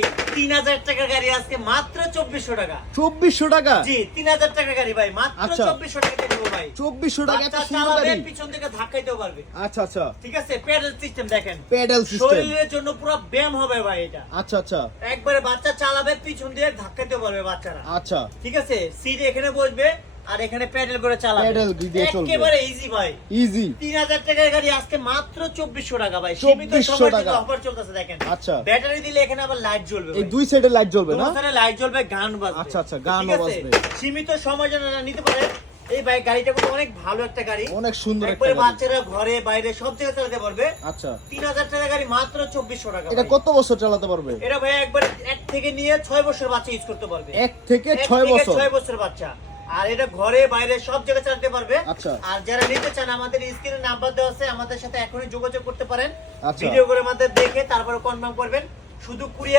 ভাই 3000 টাকা গাড়ি আজকে মাত্র 2400 টাকা। 2400 টাকা? জি 3000 টাকা গাড়ি ভাই মাত্র আচ্ছা। 2400 টাকা দেবো ভাই। 2400 টাকা এত বাচ্চা সুন্দর চালাবে, গাড়ি। পিছন থেকে ধাক্কাইতেও পারবে। আচ্ছা আচ্ছা, ঠিক আছে, প্যাডেল সিস্টেম দেখেন, প্যাডেল সিস্টেম। শরীরের জন্য পুরো ব্যায়াম হবে ভাই এটা। আচ্ছা আচ্ছা একবারে বাচ্চা চালাবে, পিছন দিয়ে ধাক্কাইতে পারবে বাচ্চারা। আচ্ছা, ঠিক আছে, সিট এখানে বসবে আর এখানে প্যাডেল করে চালাবে, প্যাডেল দিয়ে চলবে। একেবারে ইজি ভাই। ইজি। 3000 টাকার গাড়ি আজকে মাত্র 2400 টাকা ভাই। 2400 সীমিত সময়ের টাকা। জন্য অফার চলতেছে দেখেন। আচ্ছা। ব্যাটারি দিলে এখানে আবার লাইট জ্বলবে এই ভাই। দুই সাইডে লাইট জ্বলবে না? দোকানে লাইট জ্বলবে, গান বাজবে। আচ্ছা, আচ্ছা, গানও ঠিক আছে? বাজবে। সীমিত সময়ের জন্য নিতে পারে। এই ভাই গাড়িটা কিন্তু অনেক ভালো একটা গাড়ি, অনেক সুন্দর একটা একবারে গাড়ি। বাচ্চারা ঘরে বাইরে সব জায়গায় চালাতে পারবে। আচ্ছা, 3000 টাকা গাড়ি মাত্র 2400 টাকা এটা ভাই। কত বছর চালাতে পারবে? এটা ভাই একবার 1 থেকে নিয়ে 6 বছর বাচ্চা ইউজ করতে পারবে। 1 থেকে 1 6 থেকে বছর। 6 বছর বাচ্চা। আর এটা ঘরে বাইরে সব জায়গায় চালাতে পারবে। আচ্ছা। আর যারা নিতে চান আমাদের স্ক্রিনে নাম্বার দেওয়া আছে, আমাদের সাথে এখনই যোগাযোগ করতে পারেন। আচ্ছা। ভিডিও করে আমাদের দেখে তারপরে কনফার্ম করবেন। শুধু কুরিয়ার